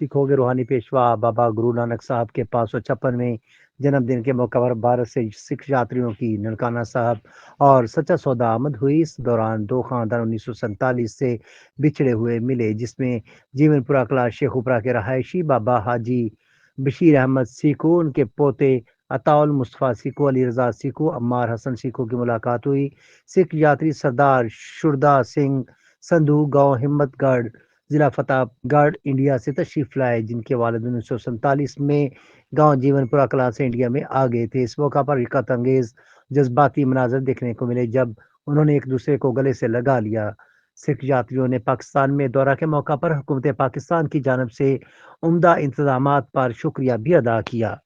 सिखों के रूहानी पेशवा बाबा गुरु नानक साहब के 556वें जन्मदिन के मौके पर भारत से सिख यात्रियों की ननकाना साहब और सच्चा सौदा आमद हुई। इस दौरान दो खानदान 1947 से बिछड़े हुए मिले, जिसमें जीवनपुरा कला शेखुपुरा के रहायशी बाबा हाजी बशीर अहमद सीखू, उनके पोते अताउल मुस्तफ़ा सीखू, अली रज़ा सीखू, अम्मार हसन सीखू की मुलाकात हुई। सिख यात्री सरदार शुरदा सिंह संधू गांव हिम्मतगढ़, जिला फतेहगढ़, इंडिया से तशरीफ लाए, जिनके वालिद 1947 में गांव जीवनपुरा कलां से इंडिया में आ गए थे। इस मौका पर हिकत अंगेज जज्बाती मनाजर देखने को मिले जब उन्होंने एक दूसरे को गले से लगा लिया। सिख यात्रियों ने पाकिस्तान में दौरा के मौका पर हुकूमत पाकिस्तान की जानब से उम्दा इंतजामात पर शुक्रिया भी अदा किया।